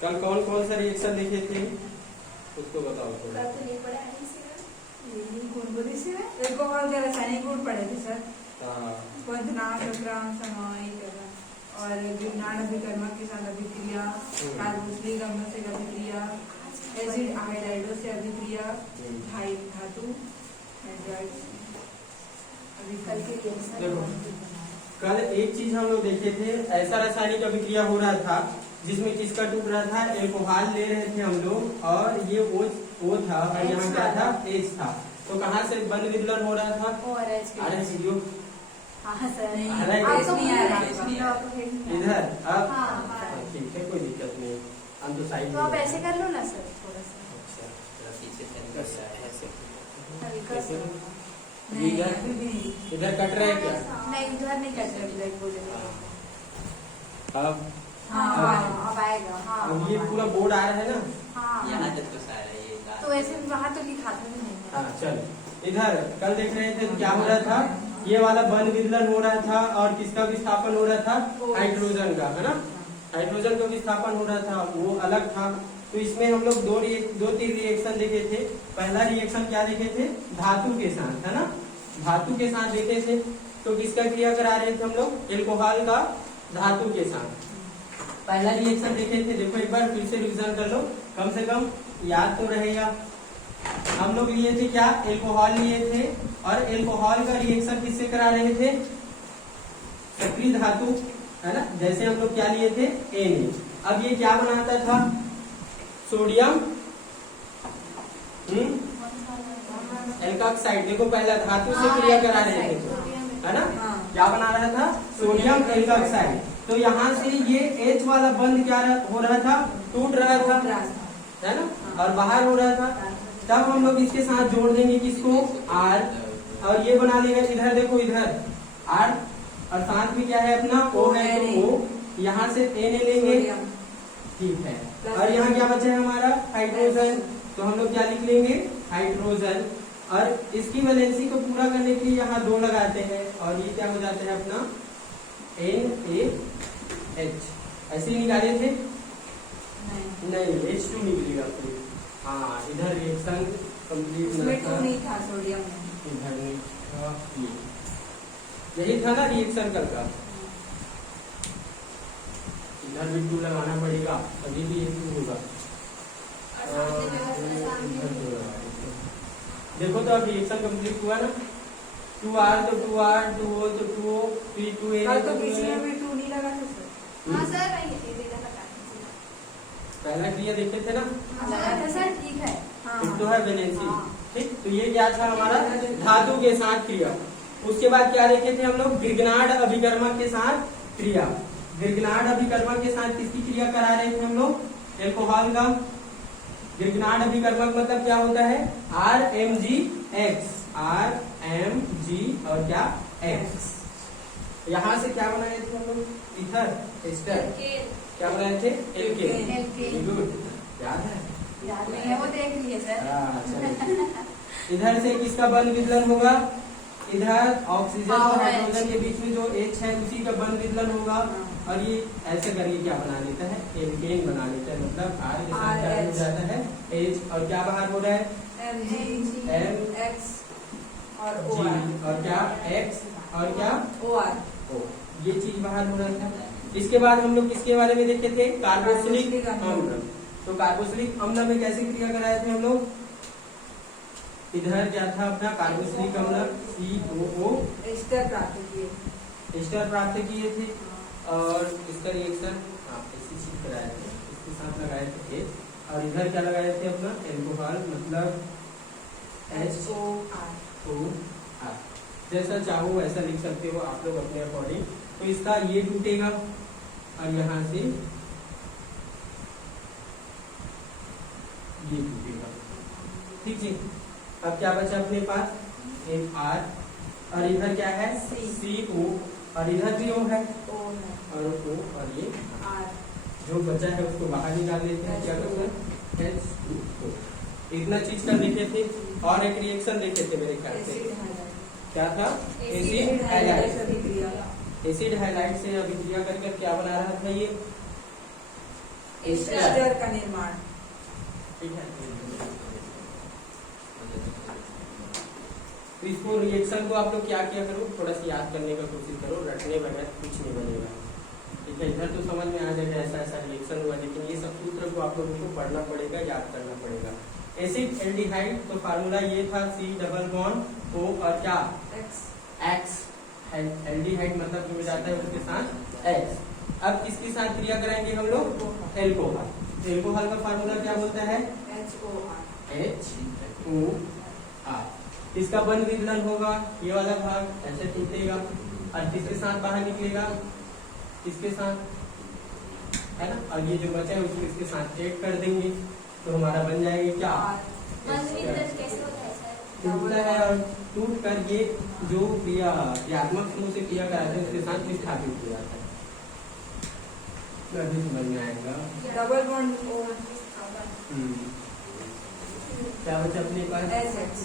कल कौन कौन सा रिएक्शन लिखे थे उसको बताओ थोड़ा। एल्कोहल के रासायनिक गुण पढ़े थे सर। हाँ। बंधनांक, संक्रामक, समायिकरण और विज्ञान अभिकर्मक के साथ अभिक्रिया, कार्बोक्सिलिक अम्ल से अभिक्रिया, एसिड हाइड्राइडो से अभिक्रिया, धातु देखो कल एक चीज हम लोग देखे थे, ऐसा रासायनिक अभिक्रिया हो रहा था जिसमें किसका टूट रहा था, एल्कोहल ले रहे थे हम लोग और ये O था और यहाँ क्या था, H था। तो कहाँ से बंध विदलन हो रहा था, इधर। अब ठीक है, कोई दिक्कत नहीं, हम तो साइड। तो आप ऐसे कर लो ना सर थोड़ा सा। इधर कट रहा है क्या? नहीं इधर नहीं कट रहा, ब्लैक बोर्ड। अब अब आएगा। हाँ अब ये पूरा बोर्ड आ रहा है ना। हाँ यहाँ तक तो सारा ये तो ऐसे वहाँ तो लिखा था नहीं। हाँ चलो, इधर कल देख रहे थे क्या हो रहा था, ये वाला बंध विदलन हो रहा था और किसका विस्थापन हो रहा था, हाइड्रोजन का, है ना। हाइड्रोजन का विस्थापन हो रहा था, वो अलग था। तो इसमें हम लोग दो तीन रिएक्शन देखे थे। पहला रिएक्शन क्या देखे थे, धातु के साथ, है ना, धातु के साथ देखे थे। तो किसका क्रिया करा रहे थे हम लोग, एल्कोहल का धातु के साथ। पहला रिएक्शन देखे थे, देखो एक बार फिर से रिविजन कर लो, कम से कम याद तो रहेगा। हम लोग लिए थे क्या, एल्कोहल लिए थे और एल्कोहल का रिएक्शन किससे करा रहे थे, सक्रिय धातु, है ना। जैसे हम लोग क्या लिए थे, Na। अब ये क्या बनाता था, सोडियम एल्कोक्साइड। देखो पहला धातु से क्रिया करा रहे थे, है ना। क्या बना रहा था, सोडियम एल्कोक्साइड। तो यहाँ से ये H वाला बंध क्या हो रहा था, टूट रहा था, है ना, और बाहर हो रहा था। तब हम लोग इसके साथ जोड़ देंगे किसको, R, और ये बना लेगा, इधर देखो इधर R और साथ में क्या है अपना O है, तो O यहाँ से Na लेंगे, ठीक है। और यहाँ क्या बचा है हमारा, हाइड्रोजन। तो हम लोग क्या लिख लेंगे, हाइड्रोजन। और इसकी वैलेंसी को पूरा करने के लिए यहाँ 2 लगाते हैं और ये क्या हो जाता है अपना NaH। ऐसे ही निकाले थे, नहीं H2 निकलेगा फिर। हाँ, इधर रिएक्शन कंप्लीट नहीं था, सोडियम इधर नहीं था, यही था ना रिएक्शन कल का। इधर भी 2 लगाना पड़ेगा, अभी भी ये 2 होगा। देखो तो अब रिएक्शन कंप्लीट हुआ ना, 2R तो 2R, 2O तो 2O, 2A तो किसी में भी 2 नहीं लगा था सर। हाँ सर पहला क्रिया देखे थे ना, लगा था सर, ठीक है। एक तो है वैलेंसी, ठीक। तो ये क्या था हमारा, धातु के साथ क्रिया। उसके बाद क्या देखे थे हम लोग, ग्रिग्नार्ड अभिकर्मक के साथ क्रिया। ग्रिग्नार्ड अभिकर्मक के साथ किसकी क्रिया करा रहे थे हम लोग, एल्कोहल का। ग्रिग्नार्ड अभिकर्मक मतलब क्या होता है, RMgX, RMg और क्या X। यहाँ से क्या बनाए थे हम लोग, इथर एस्टर, क्या बनाए थे, एल्केन। गुड, याद है, याद नहीं है, वो देख लिए सर। इधर से किसका बंध विदलन होगा, इधर ऑक्सीजन और हाइड्रोजन के बीच में जो H है उसी का बंध विदलन होगा। और ये ऐसे करके क्या बना लेता है, एल्केन बना लेता है। मतलब R के साथ क्या हो जाता है, H, और क्या बाहर हो रहा है, MX और G, और क्या X और क्या OR। ये चीज बाहर हो रहा था। इसके बाद हम लोग किसके बारे में देखे थे, कार्बोक्सिलिक अम्ल। तो कार्बोक्सिलिक अम्ल में कैसे क्रिया कराए थे हम लोग, इधर क्या था अपना कार्बोक्सिलिक अम्ल COO, एस्टर प्राप्त किए थे। और इसका रिएक्शन इसी चीज कराए थे, इसके साथ लगाए थे H, और इधर क्या लगाए थे अपना एल्कोहल, मतलब HOR। जैसा चाहो वैसा लिख सकते हो आप लोग अपने अकॉर्डिंग। तो इसका ये टूटेगा और यहाँ से ये टूटेगा। ठीक है, अब क्या बचा अपने पास, एक R और इधर क्या है CO और इधर भी O है O है और O और ये R जो बचा है उसको बाहर निकाल लेते हैं। क्या करते हैं H2O। इतना चीज का देखे थे और एक रिएक्शन देखे थे मेरे ख्याल से, एसिड हाइलाइट क्या था एसिड हाइलाइट हाइलाइट। अभिक्रिया एसिड हाइलाइट से अभिक्रिया करके क्या बना रहा था ये एस्टर। एस्टर का निर्माण। ठीक है, तो इसको रिएक्शन को आप लोग क्या किया करो, थोड़ा सा याद करने का कोशिश करो, रटने बगैर कुछ नहीं बनेगा। ठीक है, इधर तो समझ में आ जाएगा ऐसा ऐसा रिएक्शन हुआ, लेकिन ये सब सूत्र को आप लोगों को पढ़ना पड़ेगा, याद करना पड़ेगा। एसिड एल्डिहाइड तो फार्मूला ये था C डबल बॉन्ड O और क्या X। एल्डिहाइड मतलब जो जाता है उसके साथ X। अब किसके साथ क्रिया कराएंगे हम लोग, एल्कोहल। एल्कोहल का फार्मूला क्या होता है HOR। इसका बंध विदलन होगा, ये वाला भाग ऐसे टूटेगा और किसके साथ बाहर निकलेगा, किसके साथ, है ना, और ये जो बचा है उसको इसके साथ ऐड कर देंगे तो हमारा बन जाएगा क्या, कैसे होता है सर? टूटता है और टूट कर ये जो क्रियात्मक समूह से क्रिया कराते हैं उसके साथ विस्थापित हो जाता है। अभी समझ में आएगा। डबल बॉन्ड O क्या बचा अपने पास SH।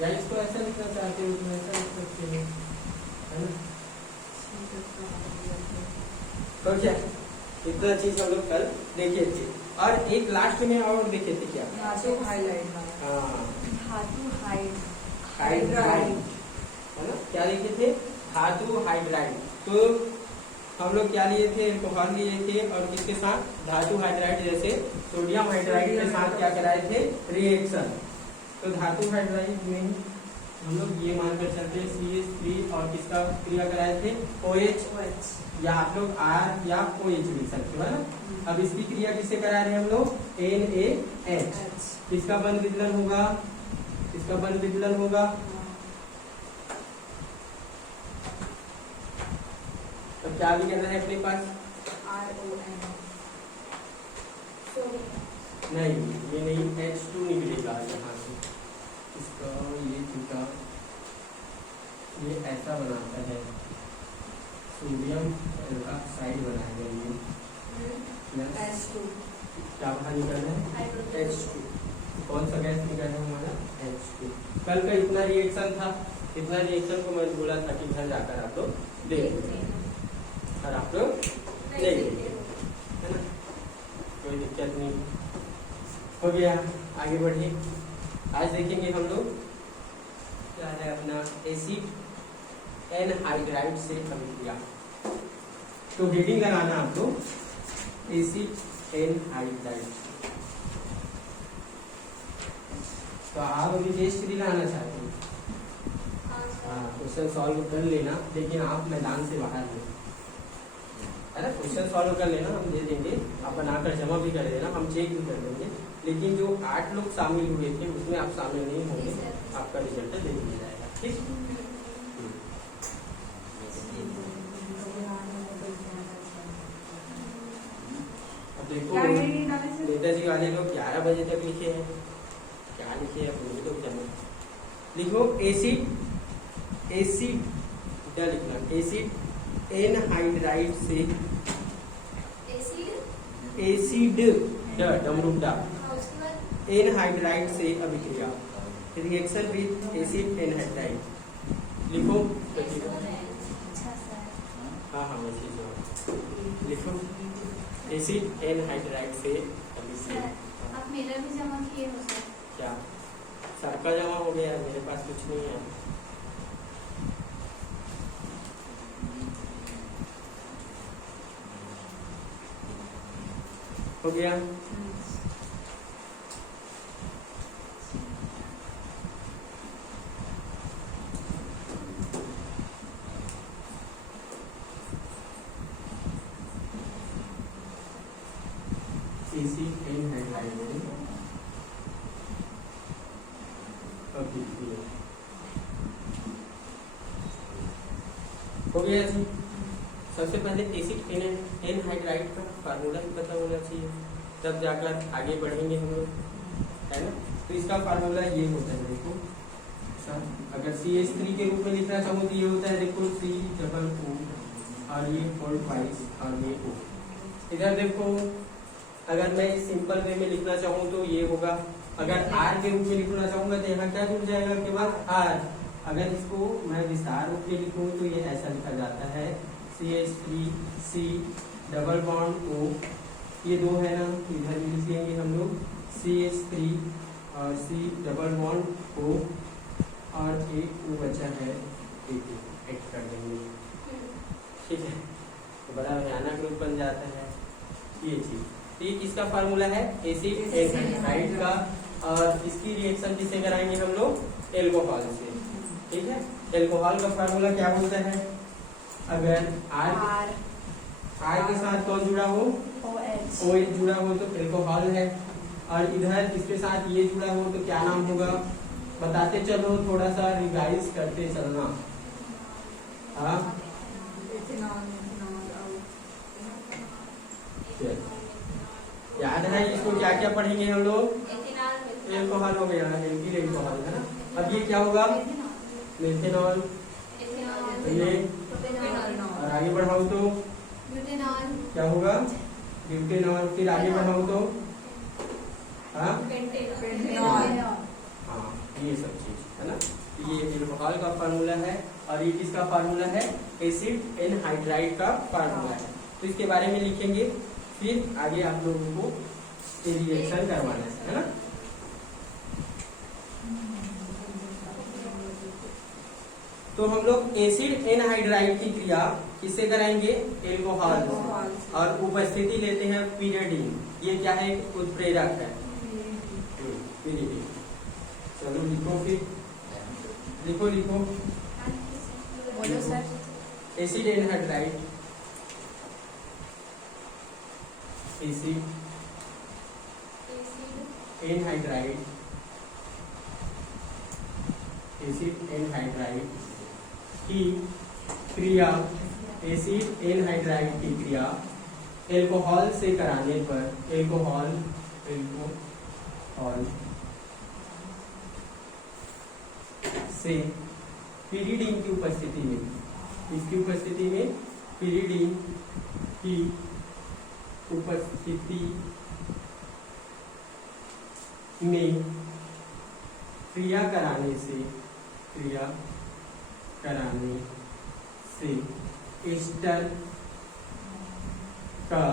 या इसको ऐसा लिखना चाहते हो तो ऐसा लिख सकते हो, है ना। तो क्या इतना चीज हम लोग कल देखे थे और एक लास्ट में और देखे थे क्या, धातु हाइलाइट। हाँ धातु हाइड्राइड, है ना, क्या लिखे थे धातु हाइड्राइड। तो हम लोग क्या लिए थे, एल्कोहल लिए थे और किसके साथ धातु हाइड्राइड, जैसे सोडियम हाइड्राइड के साथ क्या कराए थे रिएक्शन। तो धातु हाइड्राइड में हम लोग ये मानकर चलते हैं CH3 और किसका क्रिया कराए थे OH, या आप लोग R या OH लिख सकते हो, है ना। अब इसकी क्रिया किससे करा रहे हैं हम लोग NaH। किसका बंध विदलन होगा, किसका बंध विदलन होगा, तो क्या भी करना है अपने पास, नहीं ये नहीं H2 निकलेगा यहाँ से, इसका ये थीटा ये ऐसा बनाता है, सोडियम ऑक्साइड बनाएगा ये प्लस क्या बाहर निकल है H2। कौन सा गैस निकल है हमारा H2। कल का इतना रिएक्शन था, इतना रिएक्शन को मैं बोला था कि घर जाकर आप लोग देख और आप लोग देख, है ना, कोई दिक्कत नहीं। हो गया, आगे बढ़िए। आज देखेंगे हम लोग क्या है अपना एसिड एनहाइड्राइड से अभिक्रिया। तो हेडिंग लगाना आप लोग एसिड एनहाइड्राइड। तो आप अभी टेस्ट दिलाना चाहते हो, हाँ क्वेश्चन सॉल्व कर लेना, लेकिन आप मैदान से बाहर हो, है ना। क्वेश्चन सॉल्व कर लेना, हम दे देंगे, आप बनाकर जमा भी कर देना, हम चेक भी कर देंगे। लेकिन जो 8 लोग शामिल हुए थे उसमें आप शामिल नहीं होंगे, आपका रिजल्ट दे दिया जाएगा। ठीक, अब देखो नेताजी वाले लोग 11 बजे तक लिखे हैं, क्या लिखे हैं मुझे तो जाना। लिखो एसिड, एसिड क्या लिखना, एसिड एनहाइड्राइड से, एसिड डमरूडा एनहाइड्राइड से अभिक्रिया, रिएक्शन विद एसिड एनहाइड्राइड। लिखो हाँ हाँ वैसे लिखो एसिड एनहाइड्राइड से अभिक्रिया। आप मेरा भी जमा किए हो सर? क्या सबका जमा हो गया, मेरे पास कुछ नहीं है। हो गया, एसिड एनहाइड्राइड से अभिक्रिया हो गया जी। सबसे पहले एसिड एनहाइड्राइड का फार्मूला भी पता होना चाहिए, तब जाकर आगे बढ़ेंगे हम लोग। है ना। तो इसका फार्मूला ये होता है, देखो अगर CH3 के रूप में लिखना चाहूँ तो ये होता है, देखो C O और ये 4 5 और ये O। इधर देखो अगर मैं सिंपल वे में लिखना चाहूँ तो ये होगा, अगर R के रूप में लिखना चाहूंगा तो यहाँ क्या जुड़ जाएगा केवल R। अगर इसको मैं विस्तार रूप में लिखूँ तो ये ऐसा लिखा जाता है CH3 C double bond O, ये दो है ना, इधर लिख लेंगे हम लोग CH3 और C डबल बॉन्ड O और एक O बचा है, एक कर देंगे, ठीक है। तो बड़ा भयानक रूप बन जाता है ये चीज। तो ये किसका फार्मूला है, एसिड एल्डिहाइड का, और इसकी रिएक्शन किससे कराएंगे हम लोग, एल्कोहल से, ठीक है। एल्कोहल का फार्मूला क्या होता है, अगर R के साथ कौन जुड़ा हो, OH जुड़ा हो तो एल्कोहल है, और इधर इसके साथ ये जुड़ा हो तो क्या नाम होगा, बताते चलो, थोड़ा सा रिवाइज करते चलना। हाँ याद है इसको क्या क्या पढ़ेंगे हम लोग, एल्कोहल हो गया, एल्किल एल्कोहल है ना। अब ये क्या होगा, मेथेनॉल, ये और आगे बढ़ाओ तो क्या होगा, ब्यूटेनॉल, फिर आगे बढ़ाओ तो हाँ ये सब चीज है ना। ये एल्कोहल का फार्मूला है, और ये किसका फार्मूला है, एसिड एनहाइड्राइड का फार्मूला है। तो इसके बारे में लिखेंगे, फिर आगे आप लोगों को रिएक्शन करवाना है ना। तो हम लोग एसिड एनहाइड्राइड की क्रिया किससे कराएंगे, एल्कोहल से, और उपस्थिति लेते हैं पीरियडिन, ये क्या है, उत्प्रेरक है, पीरियडिन। चलो लिखो, फिर लिखो लिखो, बोलो sir. Acid anhydride, acid anhydride, acid anhydride की क्रिया, एसिड एनहाइड्राइड की क्रिया एल्कोहल से कराने पर, एल्कोहल से पीरियडिन की उपस्थिति में, इसकी उपस्थिति में, पीरियडिन की उपस्थिति में क्रिया कराने से एस्टर का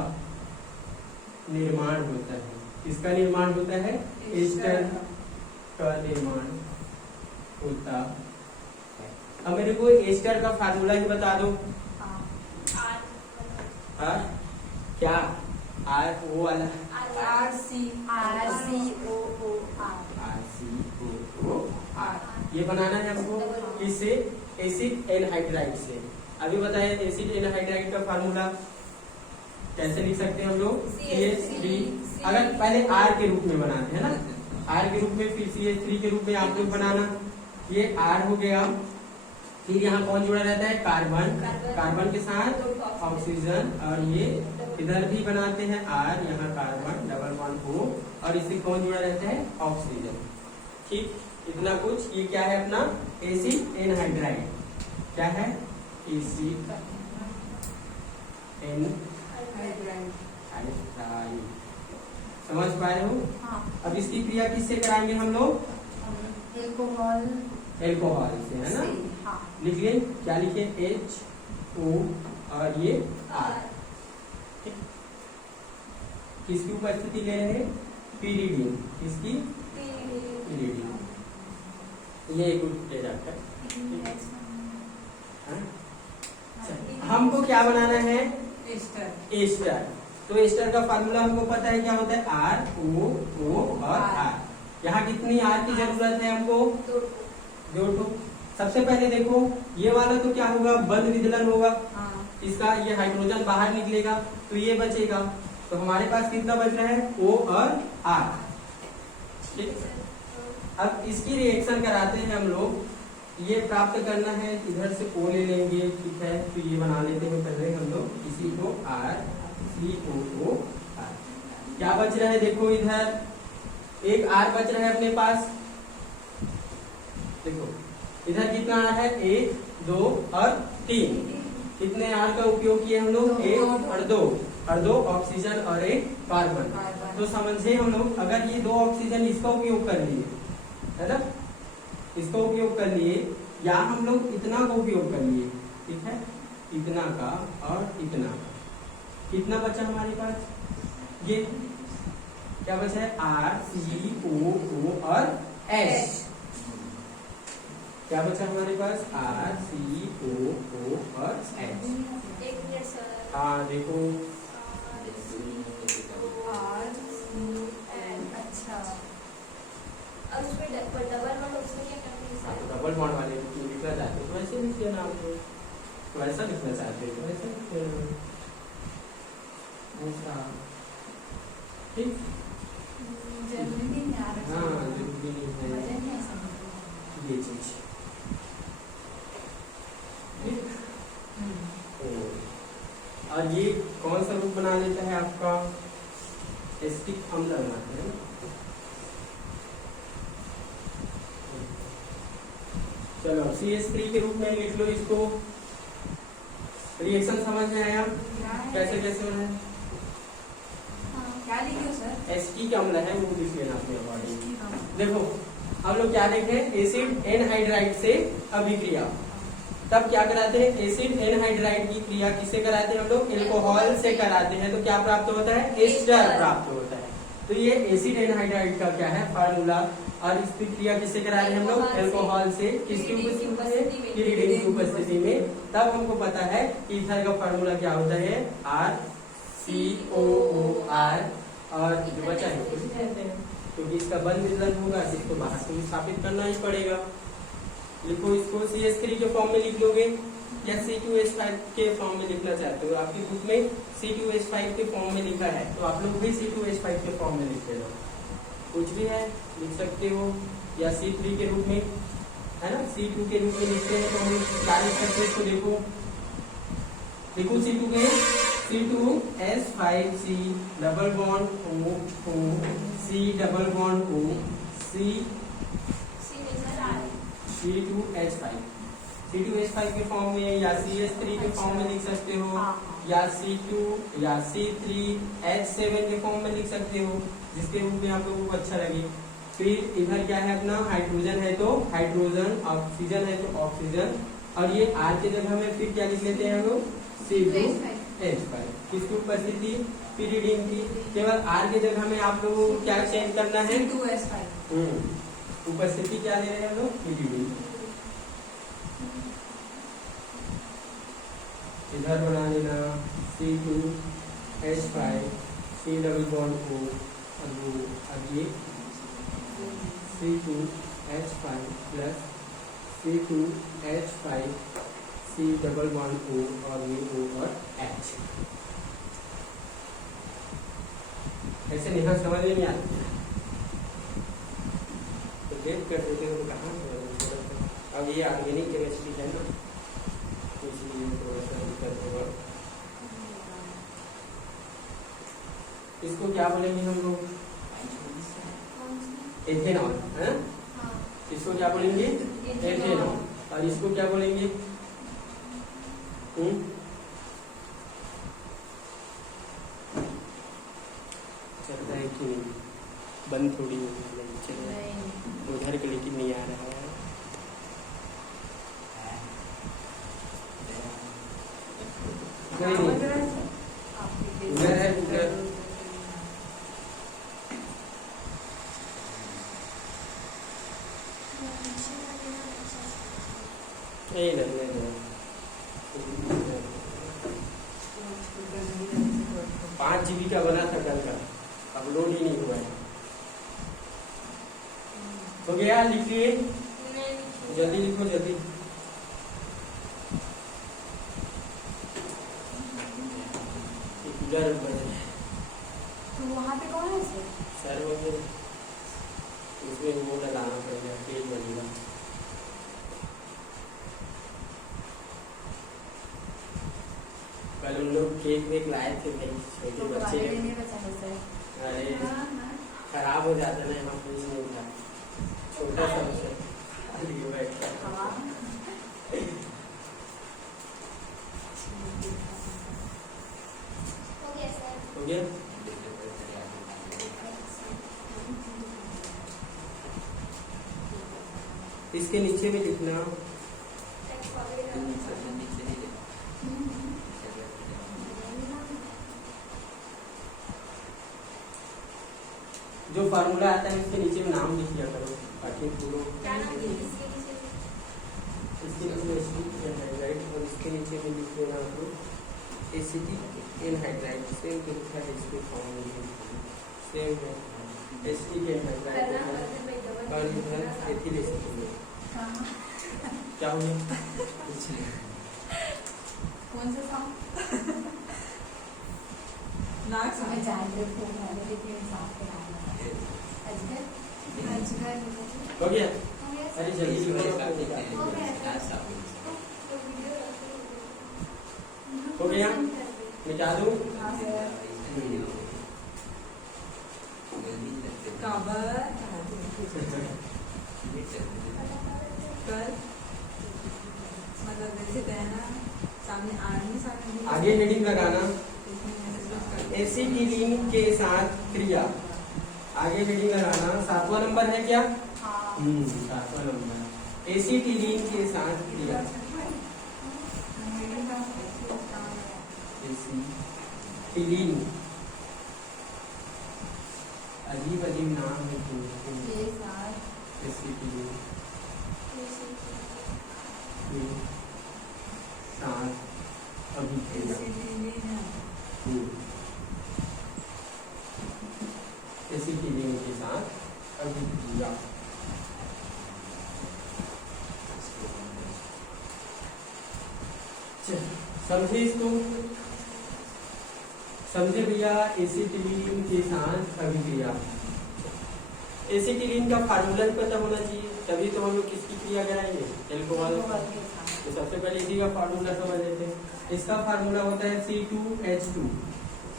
निर्माण होता है। किसका निर्माण होता है, एस्टर का निर्माण होता है। अब मेरे को एस्टर का फार्मूला ही बता दो। क्या, आर ओ वाला, ये बनाना है हमको, किससे, एसिड एनहाइड्राइड से। अभी बताए एसिड एनहाइड्राइड का फार्मूला कैसे लिख सकते हैं हम लोग, CH3, अगर पहले R के रूप में बनाते हैं ना, R के रूप में, फिर CH3 के रूप में आप लोग बनाना, ये R हो गया, फिर यहाँ कौन जुड़ा रहता है, कार्बन, कार्बन के साथ ऑक्सीजन, और ये इधर भी बनाते हैं R, यहाँ कार्बन डबल बॉन्ड O, और इससे कौन जुड़ा रहता है, ऑक्सीजन, ठीक। इतना कुछ, ये क्या है अपना एसिड एनहाइड्राइड, क्या है, एसिड एनहाइड्राइड, समझ पाए हो। हाँ। अब इसकी क्रिया किससे कराएंगे हम लोग, एल्कोहल से, है ना। हाँ। लिखिए, क्या लिखे, HO और ये R, किसकी उपस्थिति ले रहे हैं, पीरियडिन, किसकी, पीरियडिन, ये एक उत्प्रेरक है। हमको क्या बनाना है, एस्टर। तो एस्टर का फार्मूला हमको पता है, क्या होता है, ROO और R। यहाँ कितनी R की जरूरत है हमको, 2। सबसे पहले देखो, ये वाला तो क्या होगा, बंद विदलन होगा, इसका ये हाइड्रोजन बाहर निकलेगा, तो ये बचेगा। तो हमारे पास कितना बच रहा है, O और R, ठीक। अब इसकी रिएक्शन कराते हैं हम लोग, ये प्राप्त करना है, इधर से O ले लेंगे, ठीक है। तो ये बना लेते हैं पहले हम लोग, इसी को RCOO। क्या बच रहा है, देखो इधर एक आर बच रहा है अपने पास। देखो इधर कितना आर है, 1 2 और 3। कितने आर का उपयोग किए हम लोग, 1 और 2 ऑक्सीजन और 1 कार्बन। तो समझे हम लोग, अगर ये 2 ऑक्सीजन इसका उपयोग कर लिए है ना, इसका उपयोग कर लिए, या हम लोग इतना का उपयोग कर लिए, ठीक है, इतना का और इतना का, कितना बचा हमारे पास, ये क्या बचा है, आर सी ओ और एच। क्या बचा हमारे पास, आर सी ओ और एच। एक मिनट सर। हाँ देखो, अच्छा, और उसमें डबल बॉन्ड, उसमें क्या करते हैं हाँ, सर? तो डबल बॉन्ड वाले लिखना चाहते हो तो वैसे लिख देना, आपको तो ऐसा लिखना चाहते हो तो वैसे लिख देना, ऐसा, ठीक। जरूरी नहीं है, हाँ जरूरी नहीं है वजन है समझ। ये चीज। और ये कौन सा रूप बना लेता है आपका, एसिटिक अम्ल बनाते हैं ना। चलो CH3 के रूप में लिख लो इसको। रिएक्शन समझ में आया कैसे कैसे होना है। क्या लिखे सर? एसिटिक अम्ल है वो लिख लेना अपने अकॉर्डिंग। देखो हम लोग क्या देखे, एसिड एनहाइड्राइड से अभिक्रिया, तब क्या कराते हैं, एसिड एनहाइड्राइड की क्रिया किससे कराते हैं हम लोग, एल्कोहल से कराते हैं, तो क्या प्राप्त होता है, एस्टर प्राप्त होता है। तो ये एसिड एनहाइड्राइड का क्या है फार्मूला, और इसकी क्रिया किससे करा रहे हैं हम लोग, एल्कोहल से, किसकी उपस्थिति में, कीरीडिन की उपस्थिति में। तब हमको पता है कि ईथर का फार्मूला क्या होता है, RCOOR, और जो बचा है कुछ कहते हैं, क्योंकि इसका बल विचलन होगा, इसको बाहर से स्थापित करना ही पड़ेगा। लिखो इसको, CH3 के फॉर्म में लिख लोगे या C2H5 के फॉर्म में लिखना चाहते हो, आपकी बुक में C2H5 के फॉर्म में लिखा है, तो आप लोग भी C2H5 के फॉर्म में लिख देना, कुछ भी है लिख सकते हो, या C3 के रूप में, है ना, C2 के रूप में लिखते हैं तो हम क्या लिख सकते हैं, इसको देखो, देखो C2 के, C2H5C double bond O C double bond O C C2H5 के फॉर्म में, या CH3 के फॉर्म में लिख सकते हो, या C2 या C3H7 के फॉर्म में लिख सकते हो, जिसके रूप में आप लोगों को अच्छा लगे। फिर इधर क्या है अपना, हाइड्रोजन है तो हाइड्रोजन, ऑक्सीजन है तो ऑक्सीजन, और ये R के जगह में फिर क्या लिख लेते हैं हम लोग, C2H5। किसकी उपस्थिति, पीरिडिन की। केवल R के जगह में आप लोगों को क्या चेंज करना है, C2H5। उपस्थिति क्या ले रहे हैं हम लोग, पीरिडिन। इधर बना लेना C2H5 C double bond O, अब ये C2H5 plus C2H5 C double bond O, और ये O और H। ऐसे नहीं समझ में नहीं आता, तो देख कर देते हो कहाँ। अब ये ऑर्गेनिक केमिस्ट्री है ना, इसलिए थोड़ा सा दिक्कत होगा। इसको क्या बोलेंगे हम लोग, एथेनॉल, है, इसको क्या बोलेंगे, एथेनॉल, और इसको क्या बोलेंगे, चलता है कि नहीं, बंद थोड़ी उधर के, लेकिन नहीं आ रहा है। उधर है, उधर नहीं 5 GB का बना था कल का, अब लोड ही नहीं हुआ है। हो गया, लिखिए जल्दी, लिखो जल्दी। तो वहाँ पे कौन है सर वो उसमें वो लगाना पड़ेगा, तेल बनेगा। कल उन लोग केक वेक लाए थे भाई, छोटे बच्चे। नहीं बचा है सर। अरे खराब हो जाता ना, यहाँ फ्रिज नहीं था, छोटा सा उसे लिए बैठता। हो गया सर। हो गया। इसके नीचे में लिखना टेक्स्ट कॉपी करना। जो फार्मूला आता है उसके नीचे में नाम लिख दिया करो ताकि पूरा क्या नाम है इसके नीचे? इसके नीचे एसिटिक एनहाइड्राइड और इसके नीचे में लिख देना आपको एसिटिक एनहाइड्राइड। सेम तो लिखा है इसमें फॉर्मूला सेम है, एसिटिक एनहाइड्राइड करना पड़ता है डबल। और इधर एथिल एसिटिक। क्या हो गया? कुछ नहीं। कौन सा सॉन्ग? नाक समझ हो गया। हो गया अरे सर। जल्दी हो गया हो गया, मिटा दूं? कवर कर मतलब जैसे कहना सामने आने सामने आगे हेडिंग लगाना एसिटिलीन के साथ क्रिया। आगे हेडिंग लगाना 7वां नंबर है क्या? 7वां नंबर एसिटिलीन के साथ क्रिया। एसिटिलीन अजीब अजीब नाम है एसिटिलीन के साथ अभिक्रिया। एसिटिलीन के साथ अभिक्रिया। समझे इसको? समझे भैया? एसिटिलीन के साथ अभिक्रिया। एसिटिलीन का फार्मूला ही पता होना चाहिए, तभी तो हम लोग किसकी क्रिया कराएंगे? एल्कोहल। तो सबसे पहले इसी का फार्मूला समझ लेते हैं। इसका फार्मूला होता है C2H2।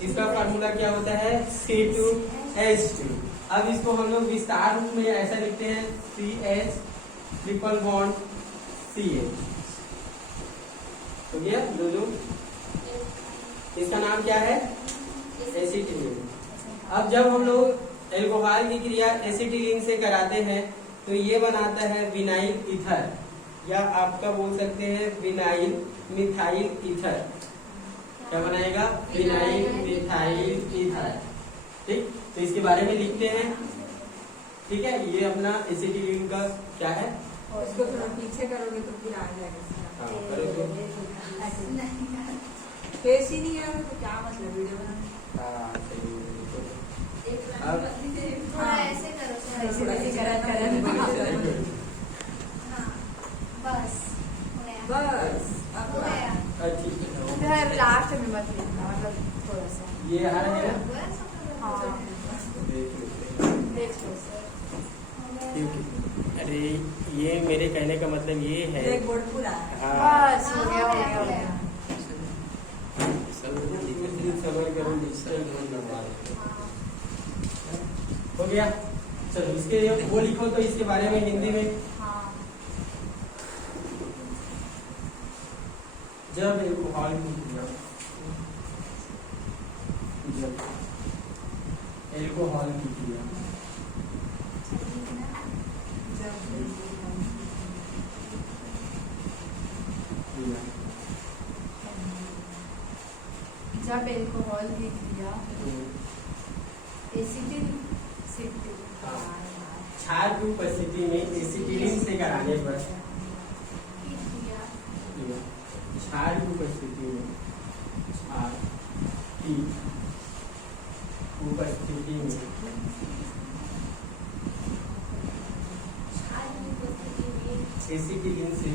इसका फार्मूला क्या होता है? C2H2। अब इसको हम लोग विस्तार रूप में ऐसा लिखते हैं CH ट्रिपल बॉन्ड CH। तो गया दो। इसका नाम क्या है? एसिटिलीन। अब जब हम लोग एल्कोहल की क्रिया एसिटिलीन से कराते हैं तो ये बनाता है विनाइल ईथर, या आपका बोल सकते हैं विनाइल मिथाइल ईथर। क्या बनाएगा? Vinyl methyl ether. ठीक, तो इसके बारे में लिखते हैं। ठीक है, ये अपना एसिटिलीन का क्या है? इसको थोड़ा पीछे करोगे तो फिर आ जाएगा। हाँ, करो तो। फेस ही नहीं है तो क्या मतलब वीडियो बनाने? हाँ, सही है। अब थोड़ा ऐसे करो सर। हाँ, बस हो गया। बस अब हो गया। ठीक है। उधर लास्ट में मत लिखना, मतलब थोड़ा सा ये आ रहा है ना? हाँ देख लेते हैं। देख लो सर। क्योंकि अरे ये मेरे कहने का मतलब ये है। एक बोर्ड पूरा है। हाँ, बस हो गया, हो गया, हो गया। हो गया। चलो इसके वो लिखो तो इसके बारे में हिंदी में। हाँ जब एल्कोहल की क्रिया, जब एल्कोहल की क्रिया जब एल्कोहल की क्रिया एसिटिल क्षार की उपस्थिति में एसिटिलीन से कराने पर क्षार की उपस्थिति में क्षार की उपस्थिति में एसिटिलीन से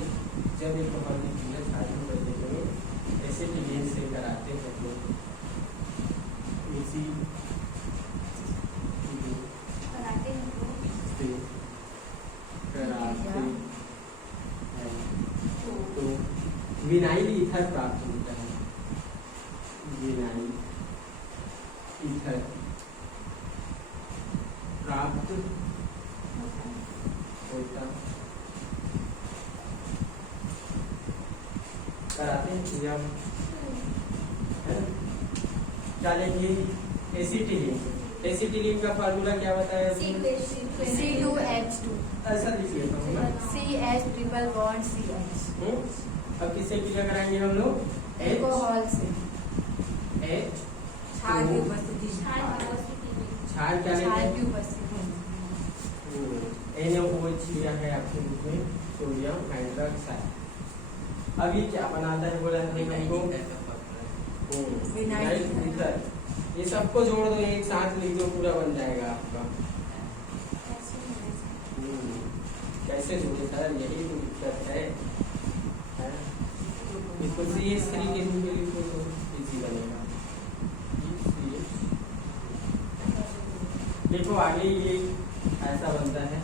जब एल्कोहल की क्रिया क्षार की उपस्थिति में एसिटिलीन से कराते हैं तो इसी कराते हैं से कराते हैं तो विनाइल ईथर प्राप्त होता है। विनाइल ईथर प्राप्त होता कराते हैं जब, है ना? क्या लेंगे? एसिटिलीन। एसिटिलीन का फार्मूला क्या बताया अभी? C2H2 ऐसा लिख लेता हूँ मैं। CH triple bond CH। अब किससे क्रिया कराएंगे हम लोग? अल्कोहल से। H क्षार की उपस्थिति क्षार क्या क्षार लेंगे? की उपस्थिति में। NaOH लिया है आपके रूप में, सोडियम हाइड्रोक्साइड। अब ये क्या बनाता है बोला हमने हमको? Vinyl ether. ये सबको जोड़ दो, एक साथ लिख दो, पूरा बन जाएगा आपका। कैसे जोड़े सर, यही तो दिक्कत है। इसको CH3 के रूप में लिखो तो इजी बनेगा। देखो आगे ये ऐसा बनता है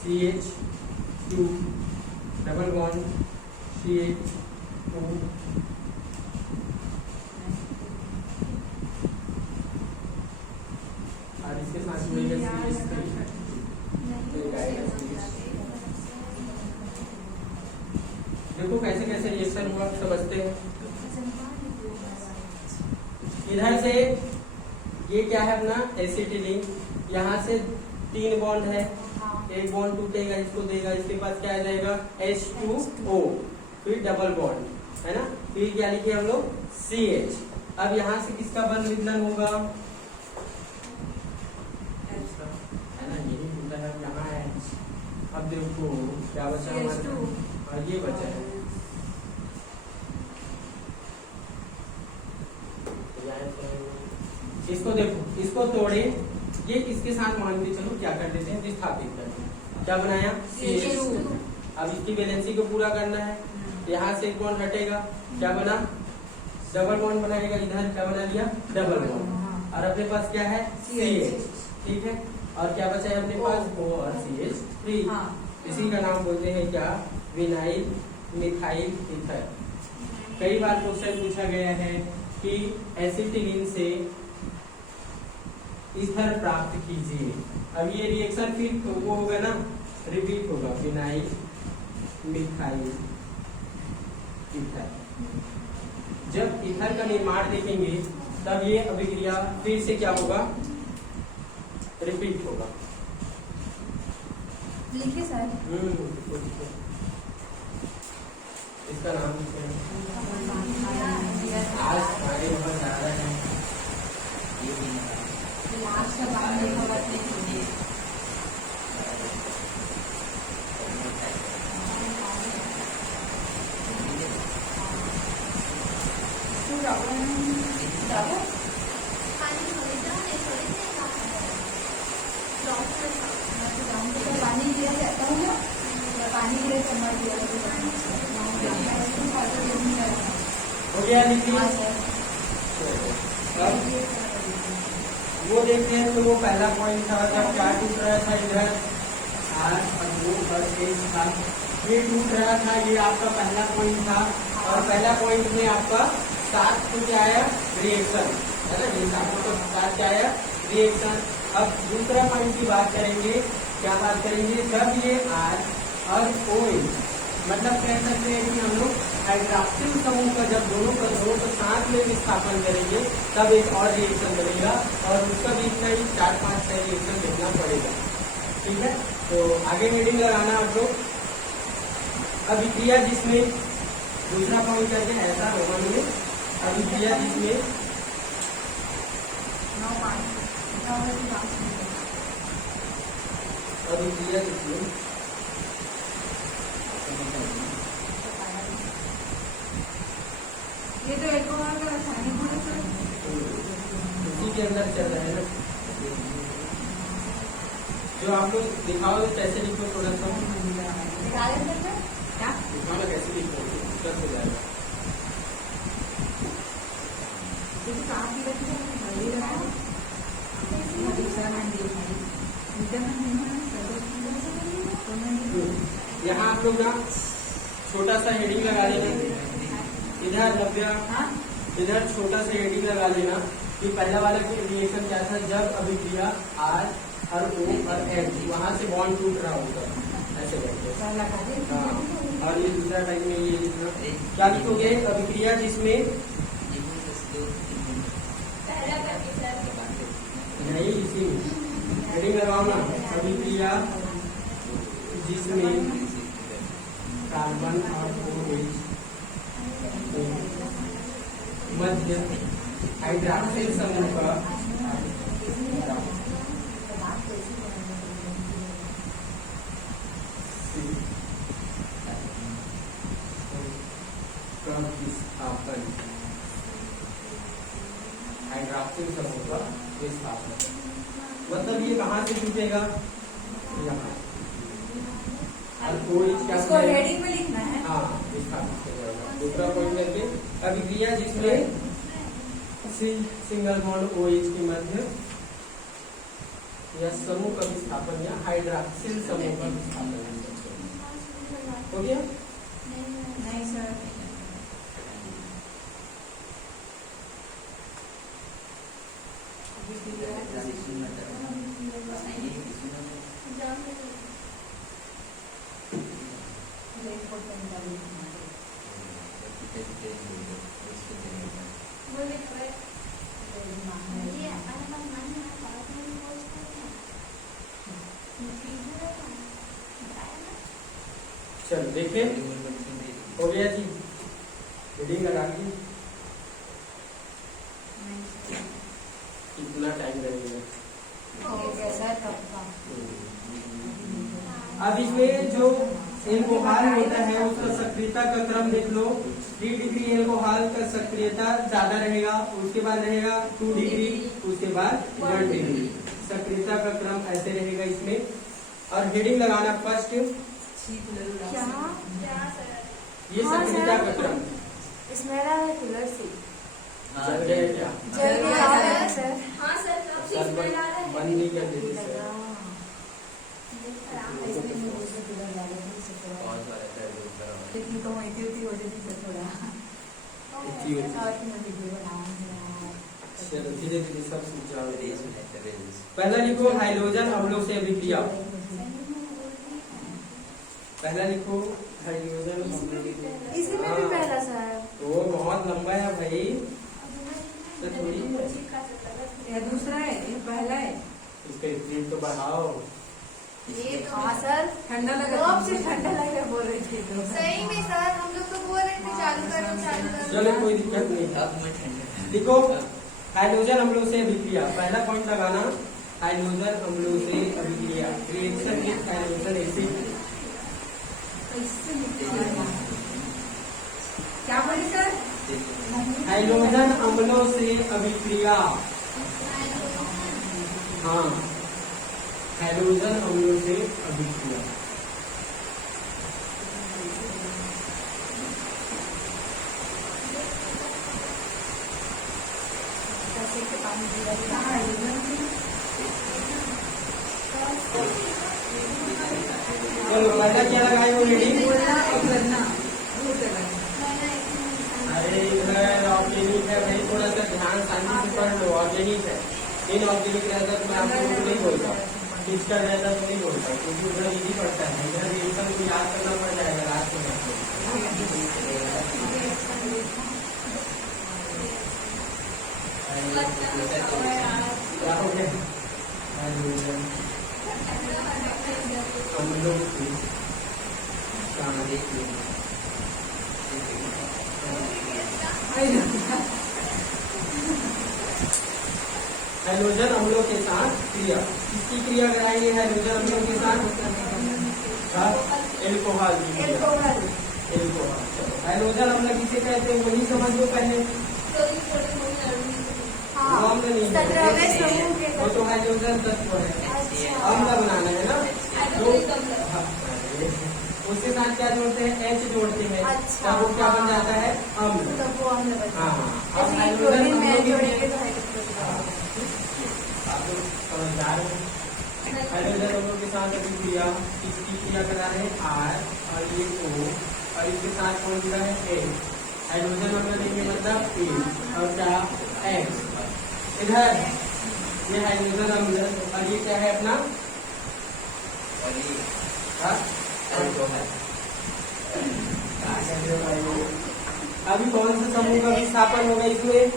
CH2 डबल बॉन्ड CH2 और इसके साथ मिलेगा CH3। देखो कैसे कैसे रिएक्शन हुआ, समझते हैं। इधर से ये क्या है अपना एसिटिलीन, यहाँ से 3 बॉन्ड है, एक बॉन्ड टूटेगा, इसको देगा, इसके पास क्या आ जाएगा? H2O, फिर डबल बॉन्ड, है ना? फिर क्या लिखे हम लोग? CH। अब यहाँ से किसका बंध विदलन होगा? है ना, यही होता है। यहाँ है, अब देखो क्या बचा हमारे, और ये बचा है। इसको देखो, इसको तोड़े, ये इसके साथ मान के चलो क्या कर देते हैं? विस्थापित करते हैं। क्या बनाया? CH2। अब इसकी वैलेंसी को पूरा करना है, यहाँ से एक बॉन्ड हटेगा, क्या बना? डबल बॉन्ड बनाएगा। इधर क्या बना लिया? Double bond. और अपने पास क्या है? CH। ठीक है, और क्या बचा है अपने पास? O और CH3। इसी का नाम बोलते हैं क्या? Vinyl methyl ether. कई बार क्वेश्चन पूछा गया है कि एसिटिलीन से ईथर प्राप्त कीजिए। अब ये रिएक्शन फिर वो होगा ना, रिपीट होगा, विनाइल मिथाइल ईथर। जब ईथर का निर्माण देखेंगे तब ये अभिक्रिया फिर से क्या होगा? रिपीट होगा। लिखिए सर। इसका नाम आज आगे बहुत ज्यादा है। लास्ट का नाम लिखा हुआ है। पानी दिया जाता है ना, पानी दिया चम्मच दिया हो गया लिखिए। वो देखते हैं तो वो पहला पॉइंट था, जब क्या टूट रहा था इधर R और 2 और 1 था, ये टूट रहा था, ये आपका पहला पॉइंट था। और पहला पॉइंट में आपका 7 को क्या आया? रिएक्शन, है ना? ये 7 को 7 क्या आया? रिएक्शन। अब दूसरा पॉइंट की बात करेंगे, क्या बात करेंगे? जब ये R और OH, मतलब कह सकते हैं कि हम लोग हाइड्रॉक्सिल समूह का जब दोनों का साथ में विस्थापन करेंगे तब एक और रिएक्शन बनेगा, और उसका भी इतना ही 4-5 रिएक्शन देखना पड़ेगा। ठीक है, तो आगे हेडिंग लगाना आप लोग। अभिक्रिया जिसमें, दूसरा पॉइंट करके ऐसा रोमन में, अभिक्रिया जिसमें अभिक्रिया जिसमें ये तो एल्कोहल का रासायनिक गुण है सर। उसी के अंदर चल रहा है ना, जो आप लोग दिखाओ कैसे लिखो, थोड़ा सा क्या दिखाओ ना कैसे लिखो, हो जाएगा। यहाँ आप लोग ना छोटा सा हेडिंग लगा लेना, इधर नव्या, इधर छोटा सा हेडिंग लगा लेना कि पहला वाला रिएक्शन क्या था? जब अभिक्रिया R और O और H वहां से बॉन्ड टूट रहा होगा ऐसे करके। पहला का है। हाँ, और ये दूसरा टाइप में ये लिखना क्या लिखोगे? अभिक्रिया जिसमें पहला करके सर नहीं, इसी हेडिंग लगाओ ना, अभिक्रिया जिसमें कार्बन और OH मध्य हाइड्रोक्सिल समूह का विस्थापन, हाइड्रोक्सिल समूह का विस्थापन मतलब ये कहाँ से टूटेगा? यहाँ। और OH क्या इसको हेडिंग में लिखना है। हाँ, विस्थापित हो जाएगा। दूसरा पॉइंट करके अभिक्रिया जिसमें सिंगल बॉन्ड OH के मध्य या समूह का विस्थापन या हाइड्रोक्सिल समूह का विस्थापन हो गया। नहीं सर। चलो देखें, हो गया जी, रीडिंग लगा दी। कितना टाइम लगेगा? अब इसमें जो एल्कोहल होता है उसका सक्रियता का क्रम देख लो। 3 डिग्री एल्कोहल का सक्रियता ज्यादा रहेगा, उसके बाद रहेगा 2 डिग्री, उसके बाद 1 डिग्री। सक्रियता का क्रम ऐसे रहेगा इसमें। और हेडिंग लगाना फर्स्ट, क्या सर? ये सक्रियता का क्रम। इसमें रहा है तुलसी। चल गया क्या? जल गया सर। हाँ सर, कब से सर इसमें डाल रहे हैं? बंद नहीं कर देते सर। कितनी तो माहिती होती हो जाती सर थोडा। चलो धीरे धीरे सब सूझ जाओगे। पहला लिखो हाइड्रोजन अम्लों से अभिक्रिया। पहला लिखो हाइड्रोजन अम्लों की। इसमें भी पहला सर। तो बहुत लंबा है भाई, तो थोड़ी है। ये दूसरा है, ये पहला है। इसका स्पीड तो बढ़ाओ। ये हाँ सर। ठंडा लगा। कब से ठंडा लग रहा बोल रही थी तो। सही में सर, हम लोग तो बोल रहे थे चालू करो चालू करो। चलो कोई दिक्कत नहीं। लिखो हाइड्रोजन अम्लों से अभिक्रिया। पहला पॉइंट लगाना, हाइड्रोजन अम्लों से अभिक्रिया, रिएक्शन विद हाइड्रोजन एसिड। क्या बोले सर? हाइड्रोजन अम्लों से अभिक्रिया। हाँ, हाइड्रोजन अम्लों से अभिक्रिया। चलो पहला क्या लगाए हो रीडिंग? बोलना और करना वो करना। अरे इधर ऑर्गेनिक है भाई, थोड़ा सा ध्यान शांति से पढ़ लो। ऑर्गेनिक है, इनऑर्गेनिक रहता तो मैं आप लोगों को नहीं बोलता, फिजिकल रहता तो नहीं बोलता, क्योंकि उधर इजी पड़ता है। इधर रिएक्शन को याद करना पड़ जाएगा लास्ट में। क्या हो गया? हाइड्रोजन अम्लों से हाइड्रोजन अम्लों के साथ क्रिया। किसकी क्रिया कराई है हाइड्रोजन अम्लों के साथ? एल्कोहल की क्रिया। एल्कोहल। एल्कोहल। हाइड्रोजन अम्ल किसे कहते हैं वही समझ लो पहले। वो अम्ल नहीं है, 17वें समूह के वो तो हाइड्रोजन तत्व है। अच्छा। अम्ल बनाना है ना, तो उसके साथ क्या जोड़ते हैं? H जोड़ते हैं। अच्छा। तब वो क्या बन जाता है? अम्ल। तब वो अम्ल बनता है। हाँ, अब जैसे कि हाइड्रोजन क्लोरीन अम्लों में की जोड़ेंगे क्रिया- तो हाइड्रोजन। आप लोग समझदार हैं। हाइड्रोजन अम्लों के साथ अभिक्रिया किसकी क्रिया करा रहे हैं? R और ये O और इसके साथ कौन जुड़ा है? H। हाइड्रोजन अम्ल देंगे मतलब A और क्या? X। इधर ये हाइड्रोजन अम्ल और ये क्या है अपना हाँ? अभी कौन सा समूह का विस्थापन होगा इसमें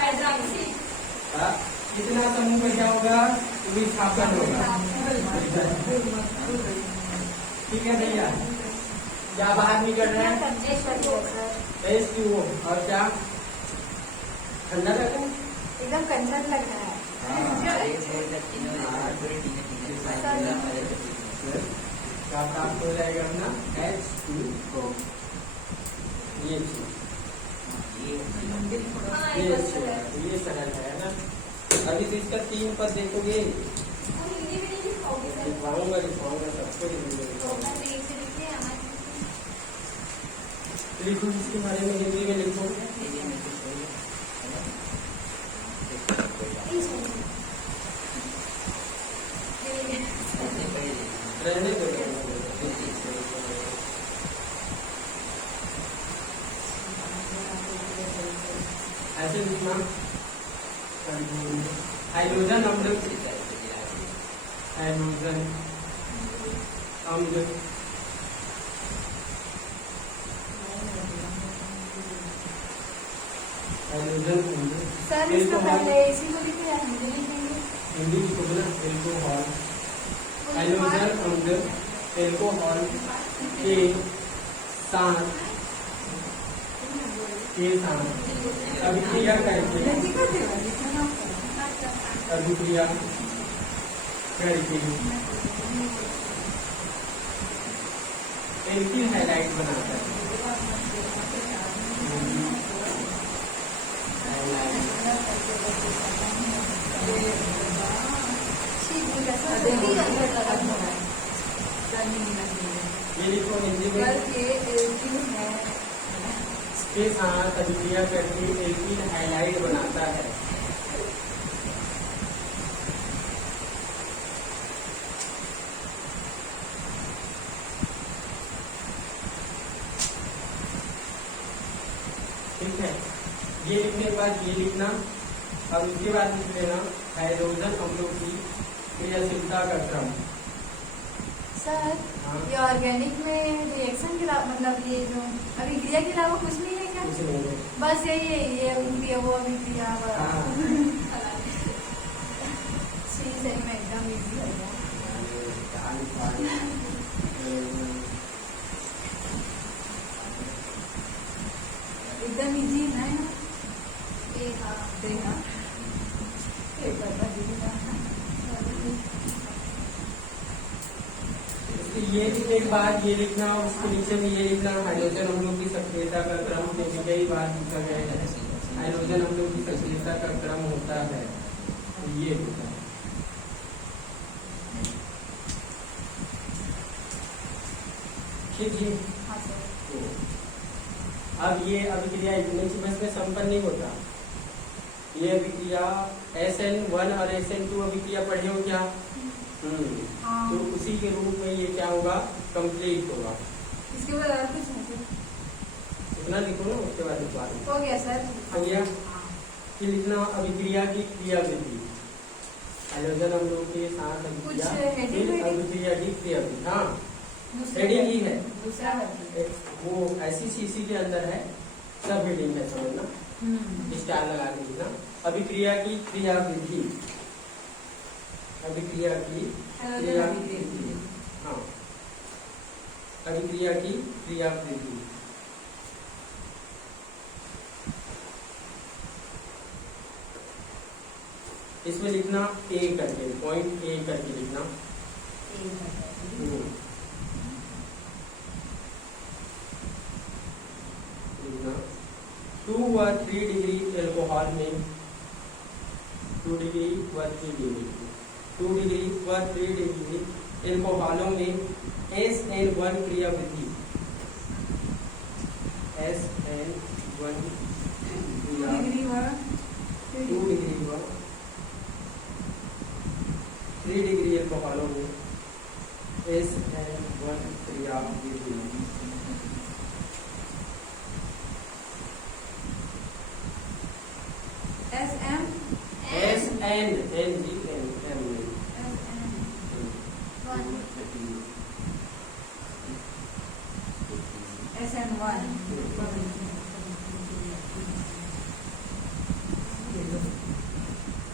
हाइड्रोक्सी हाँ? कितना समूह का क्या होगा विस्थापन होगा ठीक है भैया क्या बाहर निकल रहा है H2O और क्या ठंडा लगा एकदम कंसर्न लग रहा है। क्या प्राप्त हो जाएगा अपना H2O ये ये सरल है ना। अभी तो इसका 3 पद देखोगे लिखवाऊंगा सबको लिखो इसके बारे में हिंदी में लिखो रहने दो ऐसे लिखना हाइड्रोजन अम्ल हाइड्रोजन अम्ल हाइड्रोजन अम्ल सर इसका पहले इसी को लिखे या हिंदी लिखेंगे? हिंदी लिखो ना एल्कोहल हाइड्रोजन अम्ल एल्कोहल के साथ अभिक्रिया करके अभिक्रिया करके एल्किल हाइलाइट बनाता है ये लिखो हिंदी में के साथ अभिक्रिया करके एल्किल हाइलाइट बनाता है ठीक है ये लिखने के बाद ये लिखना अब उसके बाद लिख लेना हाइड्रोजन अम्लों की क्रियाशीलता का क्रम सर हाँ। ये ऑर्गेनिक में रिएक्शन के अलावा मतलब ये जो अभिक्रिया के अलावा कुछ नहीं है क्या? कुछ नहीं है बस यही है ये अभिक्रिया वो अभिक्रिया हाँ। सही में एकदम इजी हो गया। एकदम इजी है ना देखा ये लिखने के बाद ये लिखना और उसके नीचे में ये लिखना हाइड्रोजन अम्लों की सक्रियता का क्रम क्योंकि कई बार पूछा गया है हाइड्रोजन अम्लों की सक्रियता का क्रम होता है तो ये होता है ठीक है हाँ सर। अब ये अभिक्रिया इतने से बस में संपन्न नहीं होता ये अभिक्रिया SN1 और SN2 अभिक्रिया पढ़े हो क्या हाँ। तो उसी के रूप में ये क्या होगा कंप्लीट होगा इसके बाद और कुछ नहीं इतना लिखो ना उसके बाद लिखवा दो हो गया सर। हो गया हाँ। फिर लिखना अभिक्रिया की क्रियाविधि हाइड्रोजन अम्लों के साथ कुछ अभिक्रिया heading फिर है? अभिक्रिया की क्रियाविधि हाँ दूसरा हेडिंग ही है दूसरा है। वो ICCC के अंदर है सब हेडिंग है समझना स्टार लगा के लिखना अभिक्रिया की क्रियाविधि अभिक्रिया की क्रियाविधि हाँ अभिक्रिया की क्रियाविधि इसमें लिखना A करके पॉइंट A करके लिखना लिखना 2 व 3 डिग्री एल्कोहल में 2 डिग्री व 3 डिग्री 2 डिग्री व 3 डिग्री एल्कोहलों में SN1 क्रियाविधि SN1 क्रिया 2 डिग्री व 3 डिग्री एल्कोहलों में SN1 क्रियाविधि SM N N G N M नहीं। SN1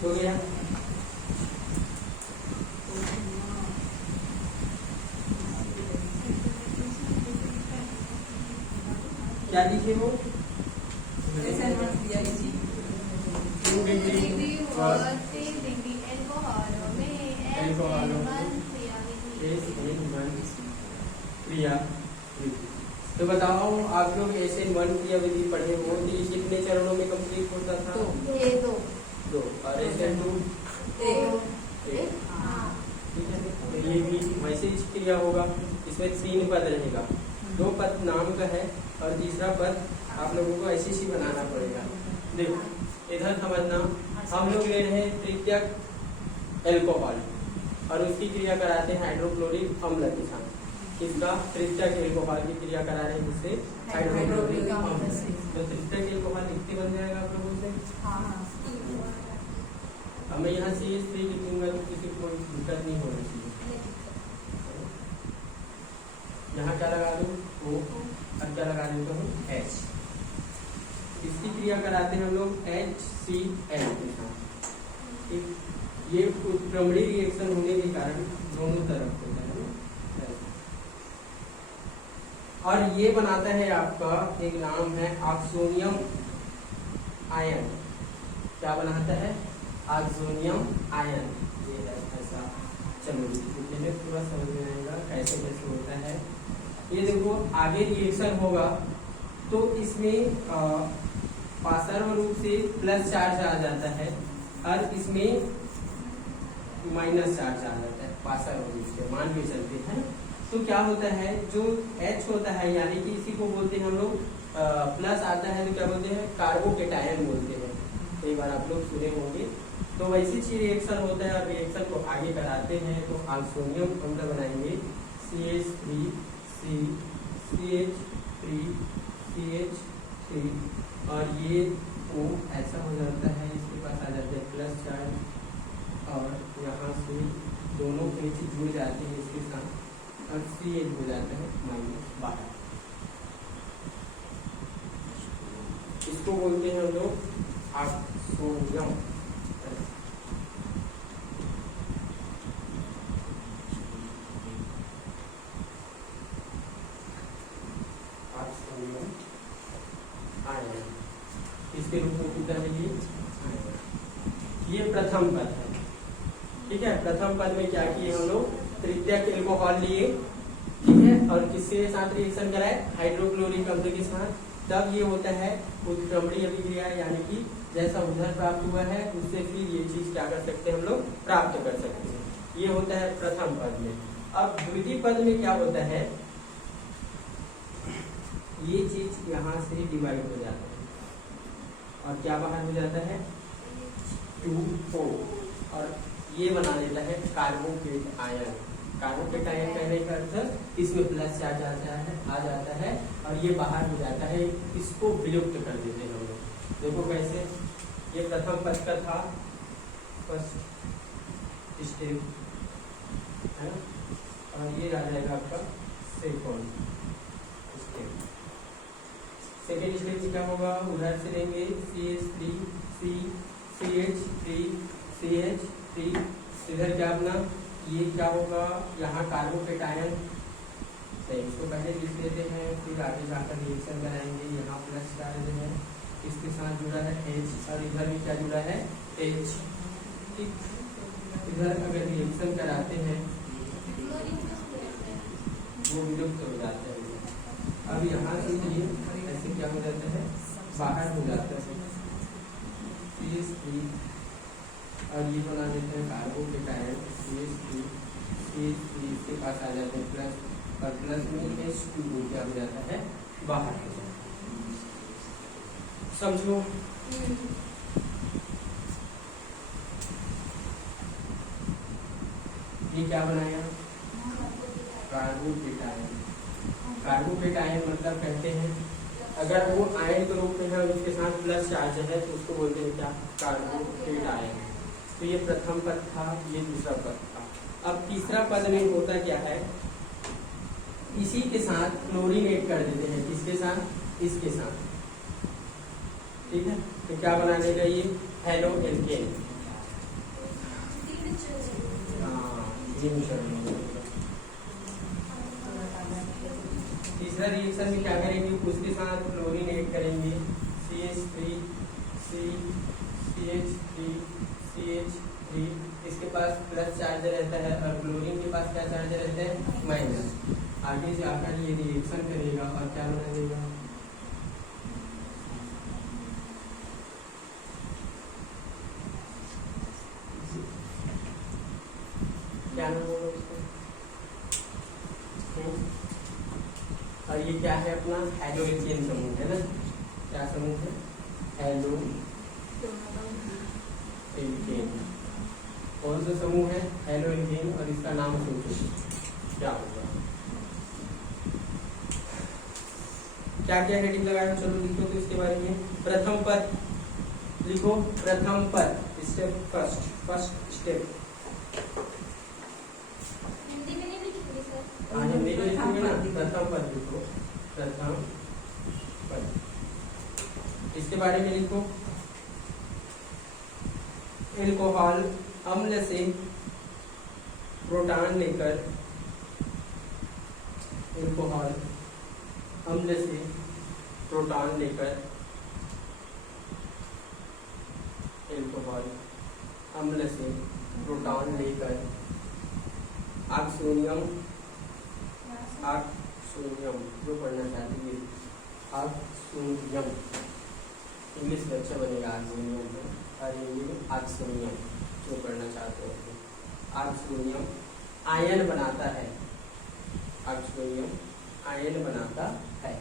हो गया। क्या लिखे वो SN1 क्रिया लीजिए। 2 डिग्री और क्रिया विधि। तो बताओ आप लोग SN1 क्रिया विधि पढ़े हो तो ये कितने चरणों में कंप्लीट होता था? दो। और SN2 एक। ठीक है, तो ये भी वैसे ही क्रिया होगा। इसमें 3 पद रहेगा, 2 पद नाम का है और तीसरा पद आप लोगों को ऐसे ही बनाना पड़ेगा। देखो इधर समझना, हम लोग ले रहे हैं तृतीयक एल्कोहल और उसकी क्रिया कराते हैं हाइड्रोक्लोरिक अम्ल के साथ। इसका तृतीयक एल्कोहल की क्रिया करा रहे हैं जिससे हाइड्रोक्लोरिक अम्ल। तो तृतीयक एल्कोहल लिखते बन जाएगा आप लोगों से। अब मैं यहाँ CH3 लिखूंगा तो किसी को कोई दिक्कत नहीं होनी चाहिए। यहाँ क्या लगा दूँ O और क्या लगा देता हूँ H। इसकी क्रिया कराते हैं हम लोग HCl के साथ। ठीक, ये उत्क्रमणीय रिएक्शन होने के कारण दोनों तरफ होता है। और ये बनाता है आपका एक नाम है ऑक्सोनियम आयन। क्या बनाता है? Oxonium ion. ये है ऐसा। चलो मुझे पूरा समझ में आएगा कैसे कैसे होता है। ये देखो आगे रिएक्शन होगा तो इसमें पार्श्व रूप से प्लस चार्ज आ जाता है और इसमें माइनस चार्ज आ जाता है पार्श्व रूप से, मान के चलते हैं। तो क्या होता है, जो H होता है यानी कि इसी को बोलते हैं हम लोग प्लस आता है तो क्या बोलते हैं? कार्बोकेटायन बोलते हैं। एक बार आप लोग सुने होंगे। तो वैसी चीज रिएक्शन होता है और रिएक्शन को आगे कराते हैं तो ऑक्सोनियम अम्ल बनाएंगे CH3 CH3 CH3 और ये O ऐसा हो जाता है, इसके पास आ जाता है प्लस चार्ज और यहाँ से दोनों H जुड़ जाते हैं इसके साथ और CH हो जाता है माइनस बाहर। इसको बोलते हैं हम लोग ऑक्सोनियम। ऑक्सोनियम आयन इसके रूप में कितना है ये प्रथम पद है। ठीक है, प्रथम पद में क्या किए हम लोग? तृतीयक एल्कोहल लिए, ठीक है, और किसके साथ रिएक्शन कराए? हाइड्रोक्लोरिक अम्ल के साथ। तब ये होता है उत्क्रमणीय अभिक्रिया, यानी कि जैसा उधर प्राप्त हुआ है उससे फिर ये चीज क्या कर सकते हैं हम लोग? प्राप्त कर सकते हैं। ये होता है प्रथम पद में। अब द्वितीय पद में क्या होता है? ये चीज यहाँ से डिवाइड हो जाता है और क्या बाहर हो जाता है? 2O और ये बना देता है कार्बोकेट आयन। कार्बोकेट आयन कहने का अर्थ इसमें प्लस चार्ज आ जाता है और ये बाहर हो जाता है। इसको विलुप्त कर देते हैं हम लोग। देखो कैसे, ये प्रथम पद का था फर्स्ट स्टेप है और ये आ जाएगा आपका सेकंड स्टेप। सेकेंड स्टेप में क्या होगा? उधर से लेंगे CH3 CH3 CH3, इधर क्या अपना ये क्या होगा? यहाँ कार्बोकेट आयन, इसको पहले लिख देते हैं फिर आगे जाकर रिएक्शन कराएंगे। यहाँ प्लस चार्ज है, इसके साथ जुड़ा है H और इधर भी क्या जुड़ा है? H। ठीक, इधर अगर रिएक्शन कराते हैं वो विलुप्त हो जाता है। अब यहाँ से ये ऐसे क्या हो जाता है? बाहर हो जाता है CH3 और ये बना देते हैं कार्बोकेट आयन CH3 इसके पास आ जाते हैं प्लस और प्लस में H2O क्या हो जाता है? बाहर हो जाता है। समझो? ये क्या बनाया? कार्बोकेट आयन। कार्बोकेट आयन मतलब कहते हैं अगर वो आयन के रूप में है और उसके साथ प्लस चार्ज है तो उसको बोलते हैं क्या? कार्बोकेट आयन। तो ये प्रथम पद था, ये दूसरा पद था। अब तीसरा पद में होता क्या है, इसी के साथ क्लोरीन ऐड कर देते हैं। किसके साथ? इसके साथ। ठीक है, तो क्या बना देगा ये? Halo alkane. तीसरा रिएक्शन में क्या करेंगे, उसके साथ क्लोरीन ऐड करेंगे, CH3 CH3 CH3। इसके पास प्लस चार्ज रहता है और क्लोरीन के पास क्या चार्ज रहता है? माइनस। आगे से आकर ये रिएक्शन करेगा और क्या बना देगा? क्या नाम होगा उसका? और ये क्या है अपना? हेलो एल्केन समूह है ना। क्या समूह है? Halo alkane. कौन सा समूह है? Halo alkane. और इसका नाम सोचो क्या होगा? क्या क्या हेडिंग लगाया? चलो लिखो तो इसके बारे में। प्रथम पद लिखो, प्रथम पद, स्टेप फर्स्ट स्टेप। हिंदी में नहीं लिखेंगे सर? हाँ, हिंदी में लिखोगे ना, प्रथम पद लिखो, प्रथम पद। इसके बारे में लिखो, एल्कोहल अम्ल से प्रोटॉन लेकर, एल्कोहल अम्ल से प्रोटॉन लेकर, एल्कोहल अम्ल से प्रोटॉन लेकर ऑक्सोनियम जो पढ़ना चाहती है, ऑक्सोनियम इंग्लिश में अच्छा बनेगा ऑक्सोनियम है, और हिंदी में ऑक्सोनियम जो पढ़ना चाहते हो। ऑक्सोनियम आयन बनाता है, ऑक्सोनियम आयन बनाता है।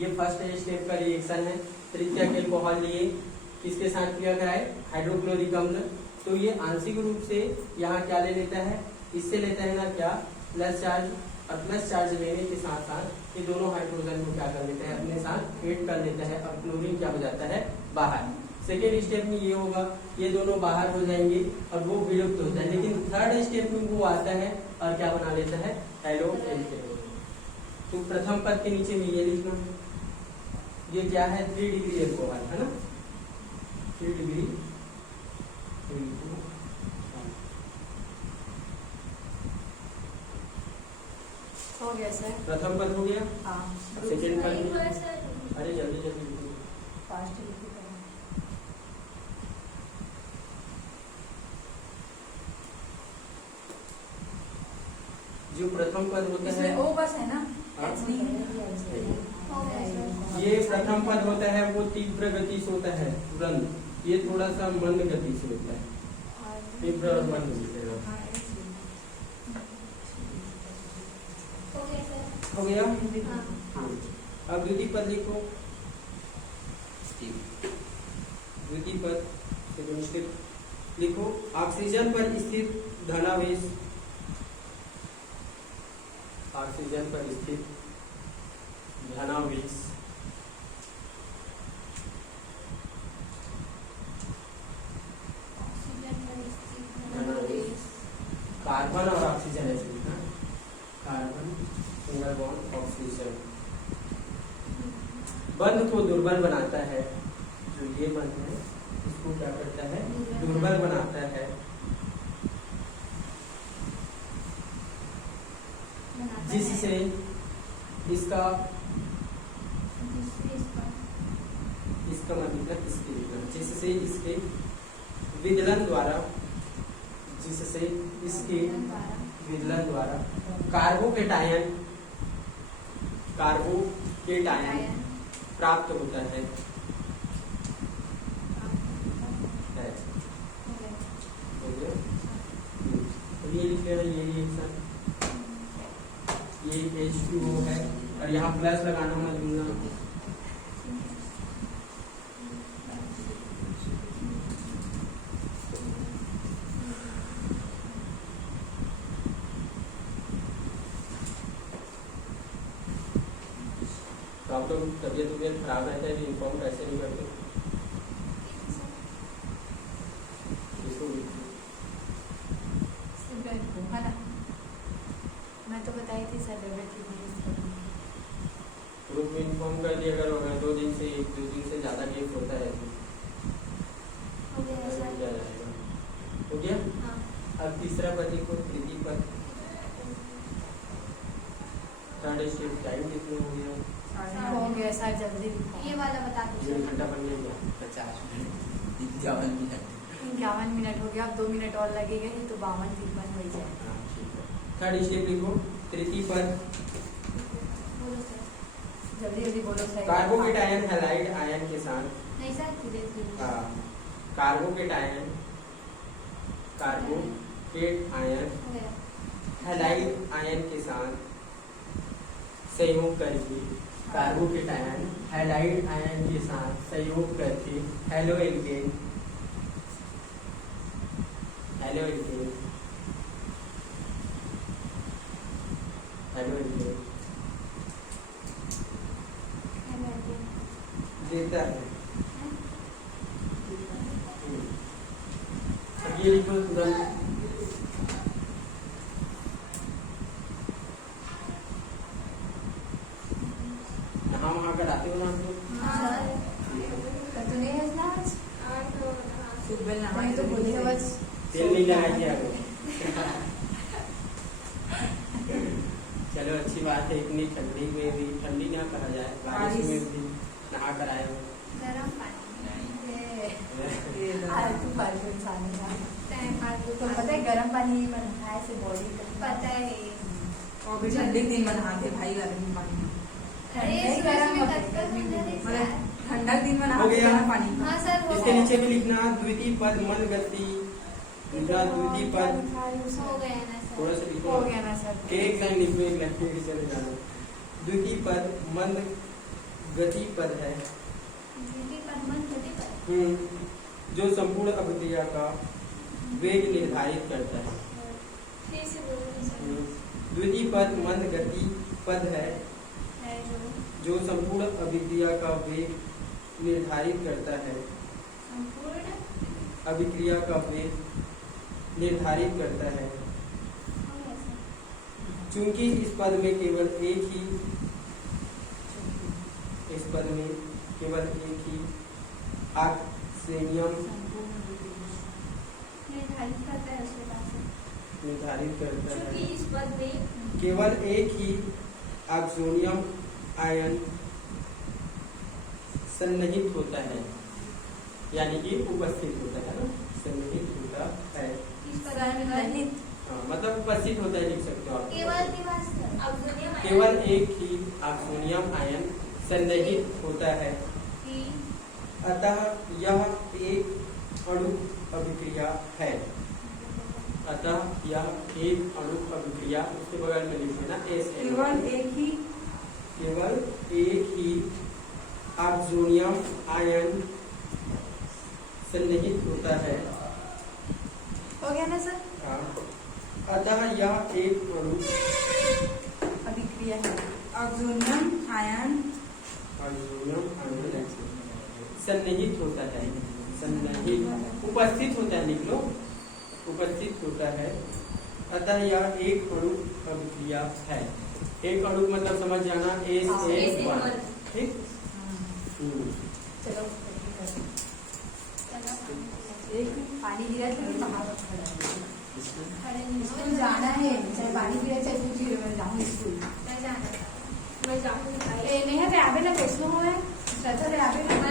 ये फर्स्ट स्टेप का रिएक्शन है। तृतीयक एल्कोहल लिए किसके साथ क्रिया कराए? हाइड्रोक्लोरिक अम्ल। तो ये आंशिक रूप से यहाँ क्या ले लेता है? इससे लेता है ना क्या? Plus charge. और प्लस चार्ज लेने के साथ साथ ये दोनों हाइड्रोजन को क्या कर लेता है? अपने साथ ऐड कर लेता है और क्लोरीन क्या हो जाता है? बाहर। सेकेंड स्टेप में ये होगा, ये दोनों बाहर हो जाएंगे और वो विलुप्त होता है। लेकिन थर्ड स्टेप में वो आता है और क्या बना लेता है? Halo alkane. तो प्रथम पद के नीचे में ये लिखना, ये क्या है? 3 डिग्री एल्कोहल है ना, 3 डिग्री हो गया सर। प्रथम पद हो गया। हाँ, सेकेंड पद नहीं भी- हुआ है सर। अरे जल्दी जल्दी लिखो। फास्ट लिखो पहले। जो प्रथम पद होता इसमें है, ओ बस है ना? हाँ। H नहीं है। हो गया सर। ये प्रथम पद होता है वो तीव्र गति से होता है तुरंत। ये थोड़ा सा मंद गति से होता है, तीव्र और मंद गति से। हो गया सर। हो गया। हाँ। अब द्वितीय पद लिखो, द्वितीय पद सेकंड स्टेप लिखो, ऑक्सीजन पर स्थित धनावेश, ऑक्सीजन पर स्थित धनावेश ऑक्सीजन पर स्थित धनावेश कार्बन और ऑक्सीजन ऐसे लिखना, कार्बन सिंगल बॉन्ड ऑक्सीजन बंध को दुर्बल बनाता है। जो ये बंध है इसको क्या करता है? दुर्बल बनाता है। जिससे इसका मतलब इसके विदलन, जिससे इसके विदलन द्वारा, जिससे इसके विदलन द्वारा कार्बोकेटायन प्राप्त होता है। हो गया? ये लिख लेना, ये रिएक्शन, ये H2O है और यहाँ प्लस लगाना मत भूलना। तो आप लोग तबियत खराब रहता है तो इन्फॉर्म कैसे नहीं करते? इसको तो बताई थी सर डेवलप ग्रुप में इन्फॉर्म कर दिया करो, अगर 2 दिन से 1-2 दिन से ज्यादा गैप होता है तो हो गया समझ सर। जाएगा। हो गया। हाँ। अब तीसरा पद लिखो, तृतीय पद। थर्ड स्टेप टाइम कितने हो गया? हो गया सर, जल्दी ये वाला बता दो 1 घंटा बन गया। 50 मिनट 51 मिनट 51 मिनट हो गया, अब 2 मिनट और लगेगा ही तो 52-53 हो जाए। हाँ, ठीक है। थर्ड स्टेप लिखो, तृतीय पद। बोलो सर। जल्दी जल्दी बोलो सर। कार्बोकेटायन हैलाइड आयन के साथ नहीं सर, धीरे धीरे। कार्बोकेटायन आयन हो गया। हैलाइड आयन के साथ संयोग करके, कार्बोकेटायन हैलाइड आयन के साथ संयोग करके हेलो एल्केन देता है। अब ये लिखो तुरंत। यहाँ वहाँ कराते हो ना आप लोग? हाँ। तो नहीं है ना आज? सुबह वही नहाए तो बोली है बस। तेल नहीं लगाइए आप। चलो अच्छी बात है, इतनी ठंडी में भी, ठंडी ना कहा जाए, बारिश में भी नहा कर आए हो। गरम पानी। आज तू फालतू इंसान है। तो पता है गर्म पानी बनता है से बॉडी का। पता है। और भी ठंडे दिन में नहाते भाई गर्म पानी में। अरे गरम में होता है, कटकर गर्मी में मतलब मतलब ठंडक दिन में हो नहाते गया। गर्म पानी में। हाँ सर, हो इसके गया। नीचे भी लिखना द्वितीय पद मन गति, दूसरा द्वितीय पद। हो गया ना सर। थोड़ा सा लिखो, हो गया ना सर। एक लाइन लिखो, एक लाइन के चले जाना। द्वितीय पद मंद गति पद है, धीरे पर मन गति पर। जो संपूर्ण अभिक्रिया का वेग निर्धारित करता है। फिर से बोलो सर। द्वितीय पद मंद गति पद है, है जो जो संपूर्ण अभिक्रिया का वेग निर्धारित करता है। संपूर्ण अभिक्रिया का वेग निर्धारित करता है। हो गया सर। चूंकि इस पद में केवल एक ही ऑक्सीनियम निर्धारित करता है उसके पास से। निर्धारित करता चूंकि है, इस पद में केवल एक ही ऑक्सीनियम आयन सन्निहित होता है, यानी कि उपस्थित होता है ना, सन्निहित होता है। इस पद में हाँ, मतलब उपस्थित होता है, लिख सकते हो आप। केवल दिवस अवधुनियम केवल एक ही ऑक्सीनियम आयन सन्निहित होता है, की अतः यह एक अणु अभिक्रिया है। अतः यह एक अणु अभिक्रिया, उसके बगल में लिख लेना केवल एक ही ऑक्सीनियम आयन सन्निहित होता है। हो गया ना सर। हाँ। अतः यह एक अणु अभिक्रिया है। ऑक्सीजन आयन सन्निहित होता है, सन्निहित उपस्थित होता है, लिख लो उपस्थित होता है। अतः यह एक अणु अभिक्रिया है। एक अणु मतलब समझ जाना SN1, ठीक। चलो एक पानी गिरा तो बाहर खड़े नहीं स्कूल जाना है, चाहे पानी गिरा चाहे कुछ गिरा, मैं जाऊँ स्कूल। मैं जाना मैं जाऊंगी भाई। नहीं है, आवे ना कैसनो है, श्रद्धा रे आवे ना।